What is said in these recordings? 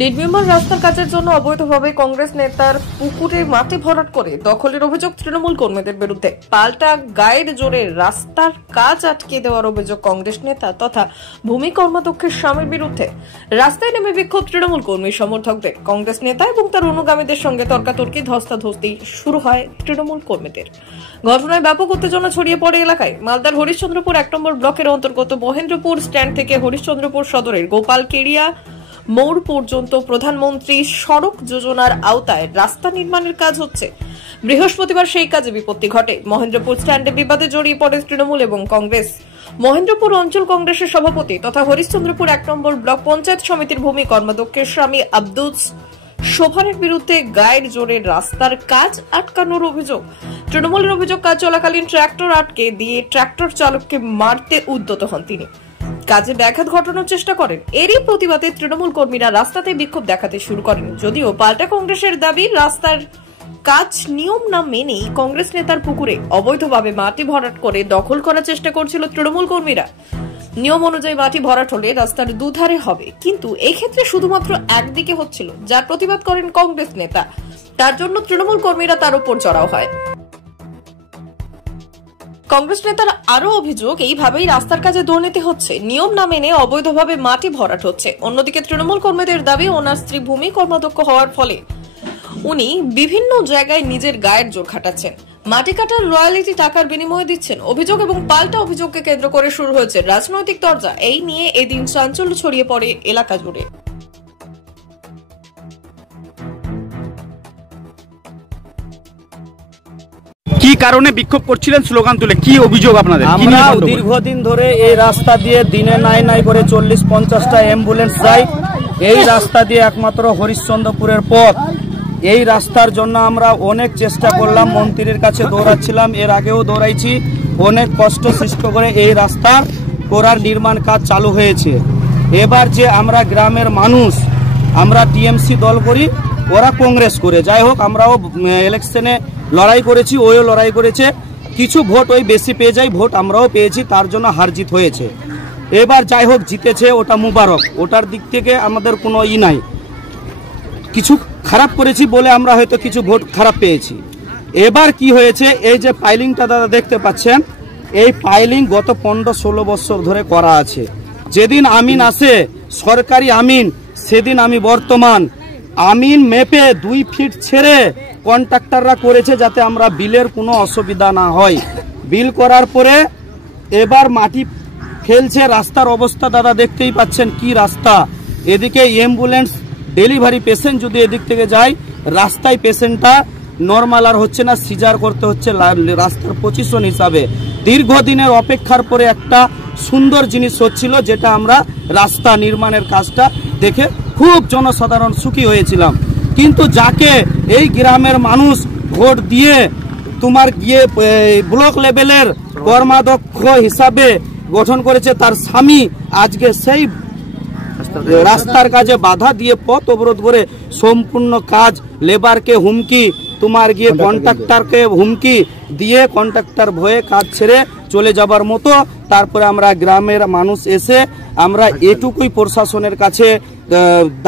নির্মীয়মান রাস্তার কাজের জন্য অবৈধভাবে কংগ্রেস নেতার পুকুরে মাটি ভরাট করে দখলের অভিযোগ তৃণমূল কর্মীদের বিরুদ্ধে। পাল্টা গায়ের জোরে রাস্তার কাজ আটকে দেওয়ার অভিযোগ কংগ্রেস নেতা তথা ভূমি কর্মাধ্যক্ষের স্বামীর বিরুদ্ধে। রাস্তায় নেমে বিক্ষোভ তৃণমূল কর্মী সমর্থকদের। কংগ্রেস নেতা এবং তার অনুগামীদের সঙ্গে তর্কাতর্কি, ধস্তাধস্তি শুরু হয় তৃণমূল কর্মীদের। ঘটনায় ব্যাপক উত্তেজনা ছড়িয়ে পড়ে এলাকায়। মালদার হরিশ্চন্দ্রপুর 1 নম্বর ব্লকের অন্তর্গত মহেন্দ্রপুর স্ট্যান্ড থেকে হরিশ্চন্দ্রপুর সদরের গোপালকেড়িয়া মোড় পর্যন্ত প্রধানমন্ত্রী সড়ক যোজনার আওতায় রাস্তা নির্মাণের কাজ হচ্ছে। বৃহস্পতিবার সেই কাজে বিপত্তি ঘটে। মহেন্দ্রপুর স্ট্যান্ডে বিবাদে জড়িয়ে পড়ে তৃণমূল এবং কংগ্রেস। মহেন্দ্রপুর অঞ্চল কংগ্রেসের সভাপতি তথা হরিশ্চন্দ্রপুর 1 নম্বর ব্লক পঞ্চায়েত সমিতির ভূমি কর্মাধ্যক্ষের স্বামী আব্দুল সোভানের বিরুদ্ধে গায়ের জোরে রাস্তার কাজ আটকানোর অভিযোগ। তৃণমূলের অভিযোগ, কাজ চলাকালীন ট্রাক্টর আটকে দিয়ে ট্রাক্টর চালককে মারতে উদ্যত হন তিনি। কাজে ব্যাঘাত ঘটানোর চেষ্টা করেন। এরই প্রতিবাদে তৃণমূল কর্মীরা রাস্তাতে বিক্ষোভ দেখাতে শুরু করেন। যদিও পাল্টা কংগ্রেসের দাবি, রাস্তার কাজ নিয়ম না মেনেই কংগ্রেস নেতার পুকুরে অবৈধভাবে মাটি ভরাট করে দখল করার চেষ্টা করছিল তৃণমূল কর্মীরা। নিয়ম অনুযায়ী মাটি ভরাট হলে রাস্তার দুধারে হবে, কিন্তু এই ক্ষেত্রে শুধুমাত্র একদিকে হচ্ছিল, যার প্রতিবাদ করেন কংগ্রেস নেতা। তার জন্য তৃণমূল কর্মীরা তার উপর চড়াও হয়। কংগ্রেস নেতার আরো অভিযোগ, এইভাবেই রাস্তার কাজে দুর্নীতি হচ্ছে, নিয়ম না মেনে অবৈধভাবে মাটি ভরাট হচ্ছে। অন্যদিকে তৃণমূল কর্মীদের দাবি, ওনার স্ত্রী ভূমি কর্মাধ্যক্ষ হওয়ার ফলে উনি বিভিন্ন জায়গায় নিজের গায়ের জোর খাটাচ্ছেন, মাটি কাটার রয়্যালিটি টাকার বিনিময়ে দিচ্ছেন। অভিযোগ এবং পাল্টা অভিযোগকে কেন্দ্র করে শুরু হয়েছে রাজনৈতিক তরজা। এই নিয়ে এদিন চাঞ্চল্য ছড়িয়ে পড়ে এলাকা জুড়ে। কি কারণে বিক্ষোভ করছিলেন, স্লোগান তুলে কি অভিযোগ আপনাদের? আমরা দীর্ঘদিন ধরে এই রাস্তা দিয়ে দিনে নাই করে 40-50টা অ্যাম্বুলেন্স যায়। এই রাস্তা দিয়ে একমাত্র হরিশ্চন্দ্রপুরের পথ। এই রাস্তার জন্য আমরা অনেক চেষ্টা করলাম, মন্ত্রীর কাছে দৌড়াচ্ছিলাম, এর আগেও দৌড়াইছি। অনেক কষ্ট সৃষ্ট করে এই রাস্তা করার নির্মাণ কাজ চালু হয়েছে। এবার যে আমরা গ্রামের মানুষ, আমরা টিএমসি দল করি, ওরা কংগ্রেস করে, যাই হোক আমরাও ইলেকশনে লড়াই করেছি, ওও লড়াই করেছে। কিছু ভোট ওই বেশি পেয়ে যায়, ভোট আমরাও পেয়েছি, তার জন্য হার জিত হয়েছে। এবার যাই হোক জিতেছে, ওটা মুবারক, ওটার দিক থেকে আমাদের কোনো নাই। কিছু খারাপ করেছি বলে আমরা হয়তো কিছু ভোট খারাপ পেয়েছি। এবার কি হয়েছে, এই যে পাইলিংটা দাদা দেখতে পাচ্ছেন, এই পাইলিং গত 15-16 বছর ধরে করা আছে। যেদিন আমিন আসে সরকারি আমিন, সেদিন আমি বর্তমান আমিন মেপে 2 ফিট ছেড়ে কন্ট্রাক্টররা করেছে যাতে আমরা বিলের কোনো অসুবিধা না হয়। বিল করার পরে এবার মাটি ফেলছে। রাস্তার অবস্থা দাদা দেখতেই পাচ্ছেন কি রাস্তা। এদিকে অ্যাম্বুলেন্স ডেলিভারি পেশেন্ট যদি এদিক থেকে যায়, রাস্তায় পেশেন্টটা নর্মাল আর হচ্ছে না, সিজার করতে হচ্ছে রাস্তার পজিশন হিসাবে। দীর্ঘদিনের অপেক্ষার পরে একটা সুন্দর জিনিস হচ্ছিল, যেটা আমরা রাস্তা নির্মাণের কাজটা দেখে খুব জনসাধারণ সুখী হয়েছিলাম। কিন্তু যাকে এই গ্রামের মানুষ ভোট দিয়ে তোমার গিয়ে ব্লক লেভেলের কর্মাধ্যক্ষ হিসাবে গঠন করেছে, তার স্বামী আজকে সেই রাস্তার কাজে বাধা দিয়ে পথ অবরোধ করে সম্পূর্ণ কাজ, লেবারকে হুমকি, তোমার গিয়ে কন্ট্রাক্টরকে হুমকি দিয়ে কন্ট্রাক্টর ভয়ে কাজ ছেড়ে চলে যাবার মতো। তারপরে আমরা গ্রামের মানুষ এসে আমরা এটুকুই প্রশাসনের কাছে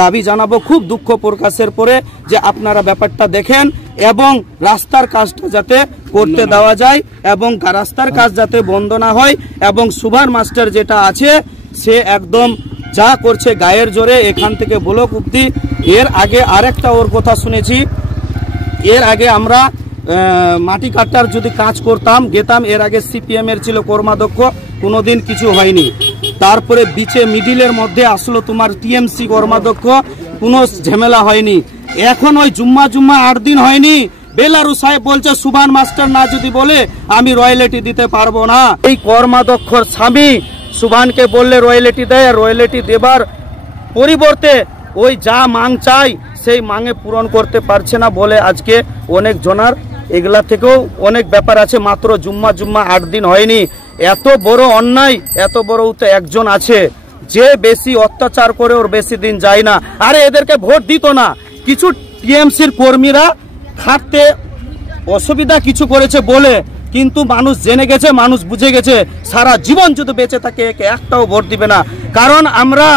দাবি জানাবো, খুব দুঃখ প্রকাশের পরে, যে আপনারা ব্যাপারটা দেখেন এবং রাস্তার কাজটা যাতে করতে দেওয়া যায় এবং রাস্তার কাজ যাতে বন্ধ না হয়। এবং সুভান মাস্টার যেটা আছে, সে একদম যা করছে গায়ের জোরে, এখান থেকে ব্লক অব্দি। এর আগে আরেকটা ওর কথা শুনেছি, এর আগে আমরা মাটি কাটার যদি কাজ করতাম গেতাম, এর আগে সিপিএম এর ছিল কর্মাধ্যক্ষ, কোনোদিন কিছু হয়নি। তারপরে বিচে মিডিলের মধ্যে আসলো তোমার টিএমসি কর্মাধ্যক্ষ, কোনো ঝামেলা হয়নি। এখন ওই জুম্মা 8 দিন হয়নি, বেলারু সাহেব বলছে সুভান মাস্টার না যদি বলে আমি রয়্যালিটি দিতে পারবো না। এই কর্মাধ্যক্ষর স্বামী সুভানকে বললে রয়্যালিটি দেয়, রয়্যালিটি দেবার পরিবর্তে ওই যা মাং চাই সেই মাঙে পূরণ করতে পারছে না বলে আজকে অনেক জনার এগুলা থেকেও অনেক ব্যাপার আছে। মাত্র জুম্মা 8 দিন হয়নি। এত বড় অন্যায়, এত বড় তো একজন আছে যে বেশি অত্যাচার করে, ওর বেশি দিন যায় না। আরে এদেরকে ভোট দিত না, কিছু টিএমসির কর্মীরা খাটতে অসুবিধা কিছু করেছে বলে, কিন্তু মানুষ জেনে গেছে, মানুষ বুঝে গেছে, সারা জীবন যদি বেঁচে থাকে একে একটাও ভোট দিবে না। কারণ আমরা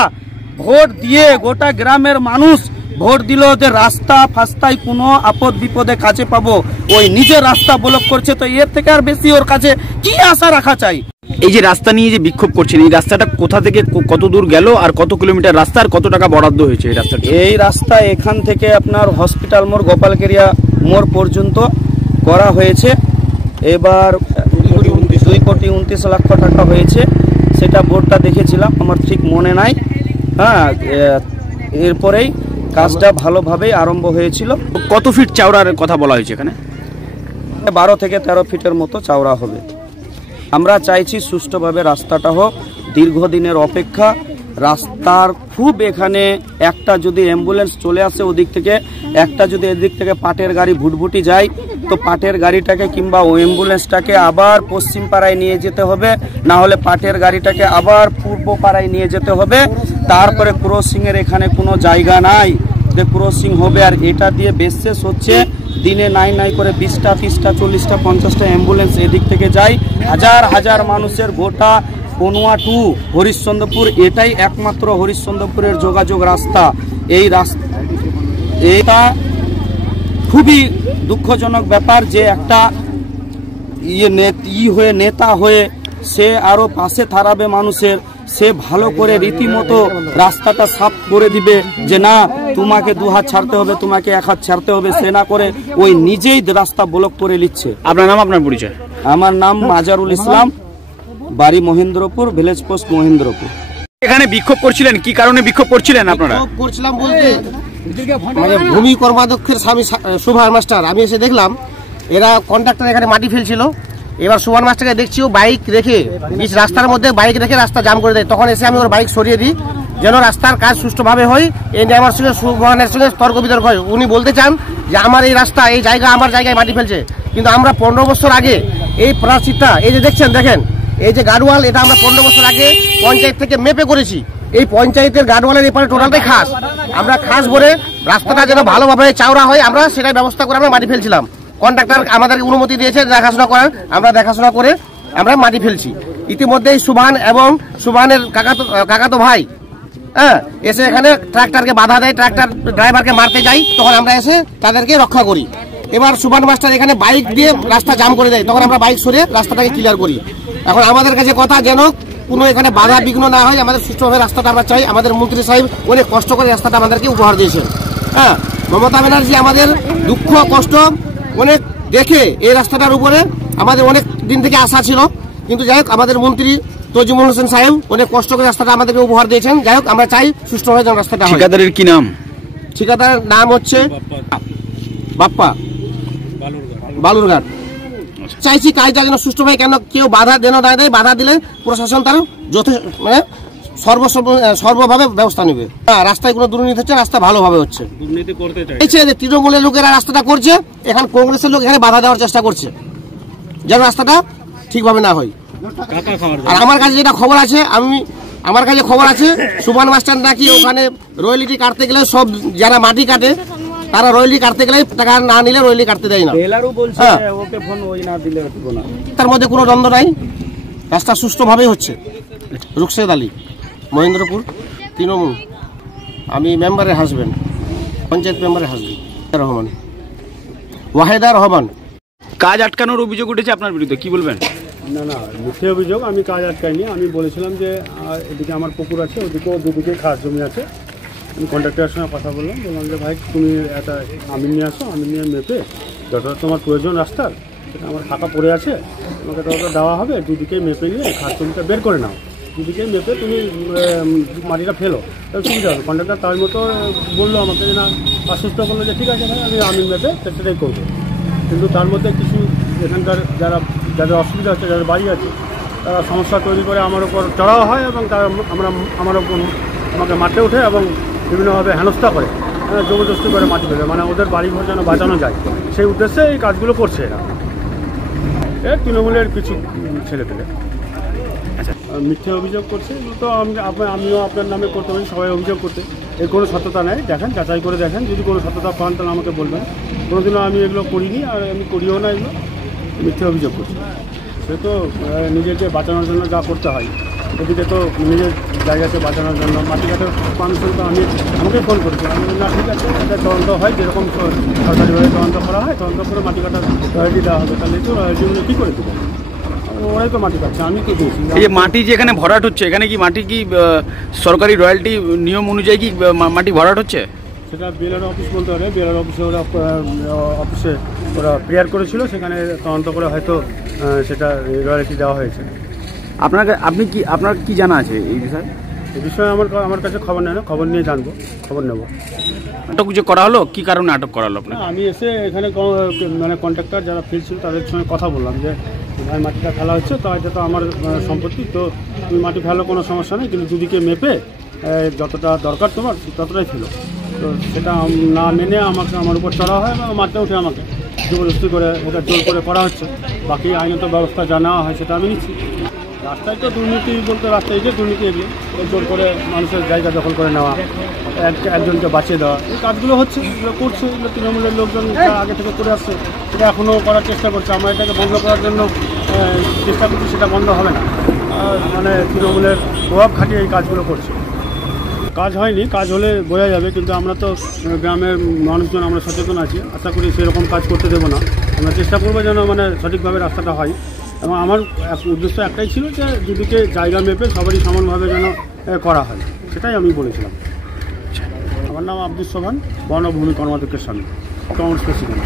ভোট দিয়ে গোটা গ্রামের মানুষ ভোট দিল যে রাস্তা ফাস্তায় কোনো আপদ বিপদে কাছে পাবো, ওই নিজের রাস্তা ব্লক করছে। তো এর থেকে আর বেশি ওর কাছে কি আশা রাখা চাই? এই যে রাস্তা নিয়ে যে বিক্ষোভ করছেন, এই রাস্তাটা কোথা থেকে কত দূর গেল, আর কত কিলোমিটার রাস্তা, আর কত টাকা বরাদ্দ হয়েছে এই রাস্তাটা? এই রাস্তা এখান থেকে আপনার হসপিটাল মোড় গোপালকেরিয়া মোড় পর্যন্ত করা হয়েছে। এবার 2,29,00,000 টাকা হয়েছে, সেটা বোর্ডটা দেখেছিলাম, আমার ঠিক মনে নাই। হ্যাঁ, এরপরেই কাজটা ভালোভাবেই আরম্ভ হয়েছিল। কত ফিট চওড়ার কথা বলা হয়েছে এখানে? 12 থেকে 13 ফিটের মতো চওড়া হবে। আমরা চাইছি সুষ্ঠুভাবে রাস্তাটা হোক। দীর্ঘদিনের অপেক্ষা রাস্তার খুব, এখানে একটা যদি অ্যাম্বুলেন্স চলে আসে ওদিক থেকে, একটা যদি এদিক থেকে পাটের গাড়ি ভুটভুটি যায়, তো পাটের গাড়িটাকে কিংবা ওই অ্যাম্বুলেন্সটাকে আবার পশ্চিম পাড়ায় নিয়ে যেতে হবে, না হলে পাটের গাড়িটাকে আবার পূর্ব পাড়ায় নিয়ে যেতে হবে। তারপরে ক্রসিংয়ের এখানে কোনো জায়গা নাই যে ক্রসিং হবে। আর এটা দিয়ে বেশেষ হচ্ছে দিনে নাই করে 20টা 30টা 40টা 50টা অ্যাম্বুলেন্স এদিক থেকে যায়। হাজার হাজার মানুষের গোটা পনুয়া টু হরিশ্চন্দ্রপুর, এটাই একমাত্র হরিশ্চন্দ্রপুরের যোগাযোগ রাস্তা। এই রাস্তা, এটা খুবই দুঃখজনক ব্যাপার যে একটা নেতা হয়ে সে আরো পাশে থারাবে মানুষের, সে ভালো করে রীতিমতো রাস্তাটা সাফ করে দিবে যে না তোমাকে 2 হাত ছাড়তে হবে, তোমাকে 1 হাত ছাড়তে হবে, সে না করে ওই নিজেই রাস্তা ব্লক করে নিচ্ছে। আপনার নাম, আপনার পরিচয়? আমার নাম মাজারুল ইসলাম, বাড়ি মহেন্দ্রপুর, ভিলেজ পোস্ট মহেন্দ্রপুর। এখানে বিক্ষোভ করছিলেন, কি কারণে বিক্ষোভ করছিলেন আপনারা? করছিলাম বলতে মানে ভূমি কর্মাধ্যক্ষের স্বামী সুভাষ মাস্টার, আমি এসে দেখলাম এরা কন্ট্রাক্টর এখানে মাটি ফেলছিল। এবার সুভাষ মাস্টারকে দেখছি ও বাইক রেখে রাস্তার মধ্যে বাইক রেখে রাস্তা জাম করে দেয়। তখন এসে আমি ওর বাইক সরিয়ে দিই যেন রাস্তার কাজ সুষ্ঠুভাবে হয়। এই নিয়ে আমার সঙ্গে সুভানের সঙ্গে তর্ক বিতর্ক হয়। উনি বলতে চান যে আমার এই রাস্তা, এই জায়গা আমার জায়গায় মাটি ফেলছে, কিন্তু আমরা 15 বছর আগে এই প্রাচীরটা, এই যে দেখেন এই যে গার্ডওয়াল, এটা আমরা 15 বছর আগে পঞ্চায়েত থেকে মেপে করেছি। এই পঞ্চায়েতের গার্ডওয়ালের এপারে টোটালটাই খাস, আমরা খাস ভরে রাস্তাটা যেন ভালোভাবে চওড়া হয় আমরা সেটাই ব্যবস্থা করে আমরা মাটি ফেলছিলাম। কন্ট্রাক্টর আমাদেরকে অনুমতি দিয়েছে দেখাশোনা করার, আমরা দেখাশোনা করে আমরা মাটি ফেলছি। ইতিমধ্যেই সুভান এবং সুভানের কাকাতো ভাই এসে এখানে ট্রাক্টরকে বাধা দেয়, ট্রাক্টর ড্রাইভারকে মারতে যাই, তখন আমরা এসে তাদেরকে রক্ষা করি। এবার সুভান মাস্টার এখানে বাইক দিয়ে রাস্তা জাম করে দেয়, তখন আমরা বাইক সরিয়ে রাস্তাটাকে ক্লিয়ার করি। এখন আমাদের কাছে কথা যেন কোনো এখানে বাধা বিঘ্ন না হয়, আমাদের সুষ্ঠুভাবে রাস্তাটা আমরা চাই। আমাদের মন্ত্রী সাহেব অনেক কষ্ট করে রাস্তাটা আমাদেরকে উপহার দিয়েছেন। মমতা ব্যানার্জি আমাদের দুঃখ কষ্ট অনেক দেখে এই রাস্তাটার উপরে আমাদের অনেক দিন থেকে আশা ছিল, কিন্তু যাই হোক আমাদের মন্ত্রী তজিমুল হোসেন সাহেব অনেক কষ্ট করে রাস্তাটা আমাদেরকে উপহার দিয়েছেন। যাই হোক আমরা চাই সুষ্ঠুভাবে যেন রাস্তাটা হয়। ঠিকাদারের কি নাম? ঠিকাদারের নাম হচ্ছে বাপ্পা বালুরঘাট। চাইছি কাজটা যেন সুষ্ঠুভাবে, কেন কেউ বাধা যেন না দেয়, বাধা দিলে প্রশাসন তার মানে সর্বভাবে ব্যবস্থা নেবে। রাস্তায় কোনো দুর্নীতি হচ্ছে, রাস্তা ভালোভাবে হচ্ছে। তৃণমূলের লোকেরা রাস্তাটা করছে, এখন কংগ্রেসের লোক এখানে বাধা দেওয়ার চেষ্টা করছে যেন রাস্তাটা ঠিকভাবে না হয়। আর আমার কাছে যেটা খবর আছে, খবর আছে সুভান মাস্টার নাকি ওখানে রয়্যালিটি কাটতে গেলে, সব যারা মাটি কাটে তারা রয়্যালিটি কাটতে গেলে টাকা না নিলে রয়্যালিটি কাটতে দেয় না। তার মধ্যে কোনো দ্বন্দ্ব নাই, রাস্তা সুষ্ঠুভাবেই হচ্ছে। রুকসেদ আলী, মহেন্দ্রপুর, তৃণমূল। আমি মেম্বারের হাজবেন্ড, পঞ্চায়েত মেম্বারের হাজবেন্ড। রহমান, ওয়াহেদা রহমান। কাজ আটকানোর অভিযোগ উঠেছে আপনার বিরুদ্ধে, কি বলবেন? না মিথ্যে অভিযোগ, আমি কাজ আটকাইনি। আমি বলেছিলাম যে এদিকে আমার পুকুর আছে, ওদিকেও দুদিকে খাস জমি আছে। আমি কন্ট্রাক্টরের সঙ্গে কথা বললাম যে ভাই তুমি একটা আমিন নিয়ে আসো, আমিন নিয়ে মেপে যতটা তোমার প্রয়োজন রাস্তার, সেটা আমার ফাঁকা পড়ে আছে, তোমাকে ততটা দেওয়া হবে। দুদিকে মেপে নিয়ে খাস জমিটা বের করে নাও, দুদিকে মেপে তুমি মাটিটা ফেলো, তাহলে সুবিধা হবে। কন্ট্রাক্টর তার মতো বললো আমাকে, যে না আশ্বস্ত করলো যে ঠিক আছে ভাই আমি আমিন মেপে সেটাই করবো। কিন্তু তার মধ্যে কিছু এখানকার যাদের অসুবিধা হচ্ছে, যাদের বাড়ি আছে, তারা সমস্যা তৈরি করে আমার ওপর চড়াও হয়, এবং তারা আমার ওপর আমাকে মাঠে ওঠে এবং বিভিন্নভাবে হেনস্থা করে, জবরদস্তি করে মাটি ফেলে, মানে ওদের বাড়িঘর যেন বাঁচানো যায় সেই উদ্দেশ্যে এই কাজগুলো করছে এরা। তৃণমূলের কিছু ছেলে পেলে মিথ্যে অভিযোগ করছে, তো আমিও আপনার নামে করতে পারি, সবাই অভিযোগ করতে। এর কোনো সত্যতা নেই, দেখেন যাচাই করে দেখেন, যদি কোনো সত্যতা পান তাহলে আমাকে বলবেন। কোনোদিনও আমি এগুলো করিনি, আর আমি করিও না, এগুলো মিথ্যে অভিযোগ করছি। সে তো নিজেকে বাঁচানোর জন্য যা করতে হয় এদিকে তো নিজের জায়গাকে বাঁচানোর জন্য মাটি কাটার পারমিশন তো আমাকে ফোন করেছিল। আমি বললাম, না ঠিক আছে, এটা তদন্ত হয়, যেরকম সরকারিভাবে তদন্ত করা হয়, তদন্ত করে মাটি কাটার রয়্যালটি দেওয়া হবে। তাহলে তো রয়্যালটিগুলো কী করে দেবো? ওরাই তো মাটি কাটছে, আমি তো দিয়েছি। এই যে মাটি যেখানে ভরাট হচ্ছে, এখানে কি মাটি কি সরকারি রয়্যালটি নিয়ম অনুযায়ী কি মাটি ভরাট হচ্ছে? সেটা বিএলআর অফিস বলতে হবে। বিএলআর অফিসে অফিসে ওরা প্রেয়ার করেছিল, সেখানে তদন্ত করে হয়তো সেটা রয়্যালটি দেওয়া হয়েছে। আপনার কি জানা আছে এই বিষয়ে? এই বিষয়ে আমার কাছে খবর নেই, খবর নিয়ে জানবো, খবর নেব। আটক যে করা হলো, কি কারণে আটক করা হলো আপনার? আমি এসে এখানে মানে কন্ট্রাক্টর যারা ফিল্ড ছিল তাদের সঙ্গে কথা বললাম যে ভাই মাটিটা ফেলা হচ্ছে, তো এটা তো আমার সম্পত্তি, তো তুমি মাটি ফেলো, কোনো সমস্যা নেই, কিন্তু দুদিকে মেপে যতটা দরকার তোমার ততটাই ছিল। তো সেটা না মেনে আমার উপর চড়া হয় এবং মাঠে উঠে আমাকে জবরদস্তি করে এটা জোর করে করা হচ্ছে। বাকি আইনত ব্যবস্থা যা নেওয়া হয় সেটা আমি নিচ্ছি। রাস্তায় তো দুর্নীতি বলতে রাস্তায় যে দুর্নীতি এগুলো জোর করে মানুষের জায়গা দখল করে নেওয়া, একজনকে বাঁচিয়ে দেওয়া, এই কাজগুলো হচ্ছে, এগুলো করছে। এগুলো তৃণমূলের লোকজন আগে থেকে করে আসছে, সেটা এখনও করার চেষ্টা করছে। আমরা এটাকে বন্ধ করার জন্য চেষ্টা করছি, সেটা বন্ধ হবে না। মানে তৃণমূলের প্রভাব খাটিয়ে এই কাজগুলো করছে। কাজ হয়নি, কাজ হলে বোঝা যাবে, কিন্তু আমরা তো গ্রামের মানুষজন আমরা সচেতন আছি, আশা করি সেরকম কাজ করতে দেবো না। আমরা চেষ্টা করবো যেন মানে সঠিকভাবে রাস্তাটা হয়। এবং আমার উদ্দেশ্য একটাই ছিল যে দুদিকে জায়গা মেপে সবারই সমানভাবে যেন করা হয়, সেটাই আমি বলেছিলাম। আমার নাম আব্দুল সোবহান, বন ও ভূমি কর্মাধ্যক্ষের স্বামী, কংগ্রেস প্রেসিডেন্ট।